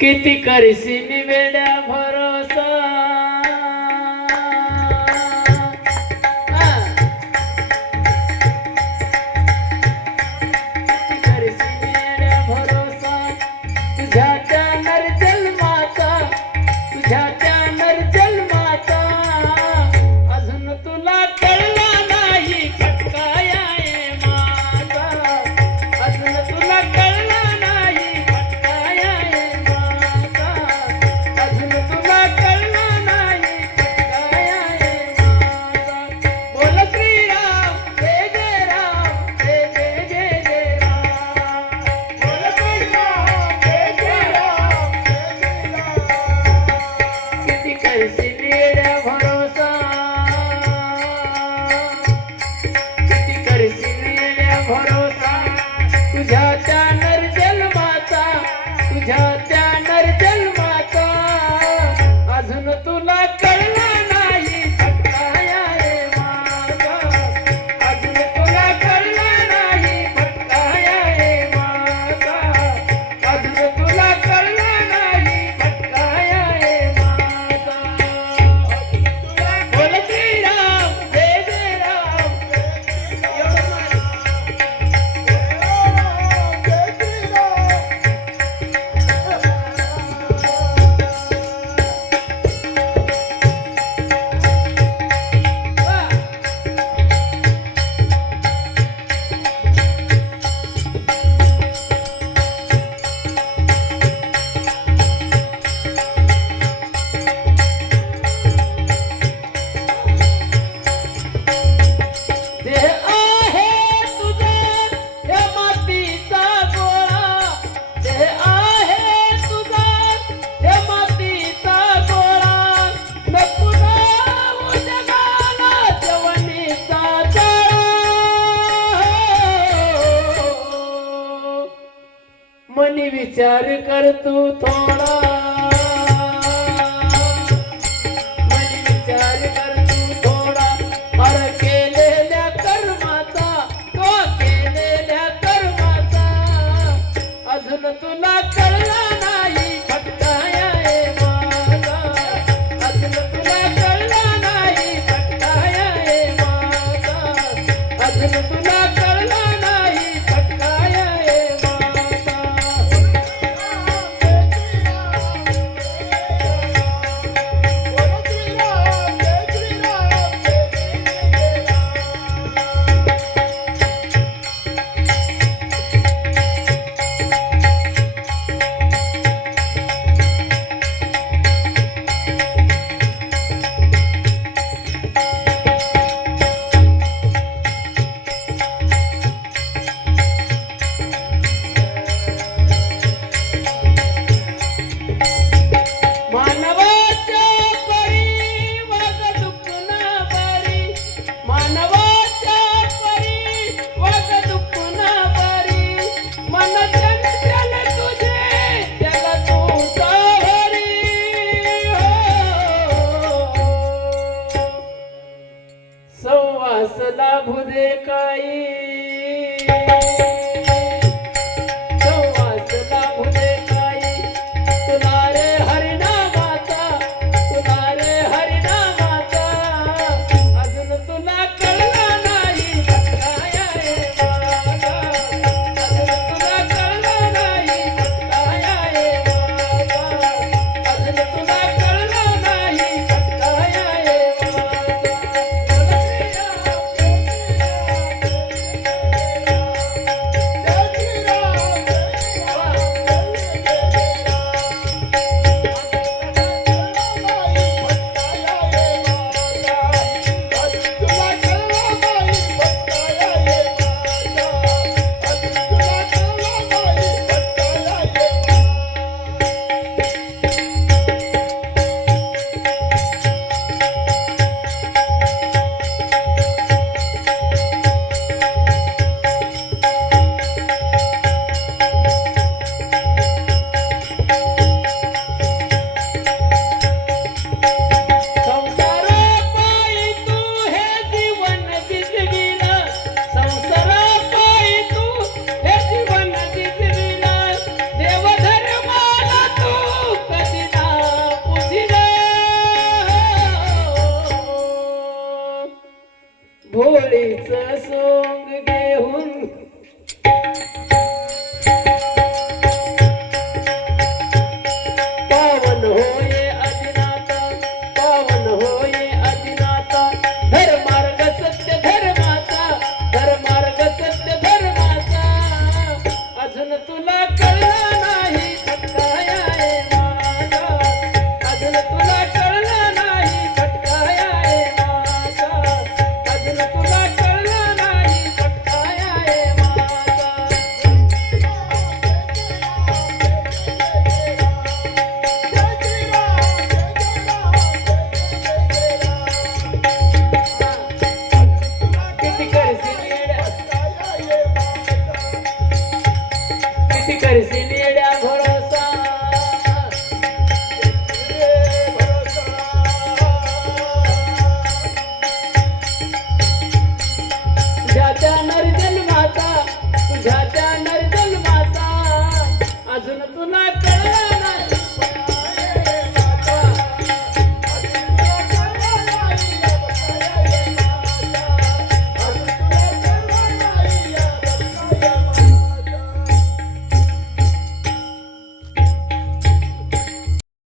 किती करशील वेड्या भरोसा करशील वेड्या भरोसा तुझ्या त्या नरजन्माचा तुझ्या त्या नरजन्माचा अजून तुला कळला नाही फटका आहे माझा अजून तुला कळला नाही फटका आहे माझा अजून तुला कळला नाही फटका आहे माझा बोल श्रीराम जय जय राम जय जय जय जय राम बोल श्रीराम जय जय राम जय जय राम किती करशील वेड्या भरोसा किती करशील वेड्या भरोसा तुझ्या त्या नरजन्माचा तुझ्या त्या नरजन्माचा अजून तुला कळला नाही फटका आहे माझा अजून तुला कळला नाही फटका आहे माझा अजून तुला कळला नाही फटका आहे माझा बोल श्रीराम जय जय राम एवढं म्हण. देह आहे तुझा या मातीचा गोळा देह आहे तुझा या मातीचा गोळा नको जाऊ जगाला जवानीचा जाळा मनी विचार कर तू थोडा मनी विचार कर तू थोडा अरे केलेल्या कर्माचा तो केलेल्या कर्माचा अजून तुला कळला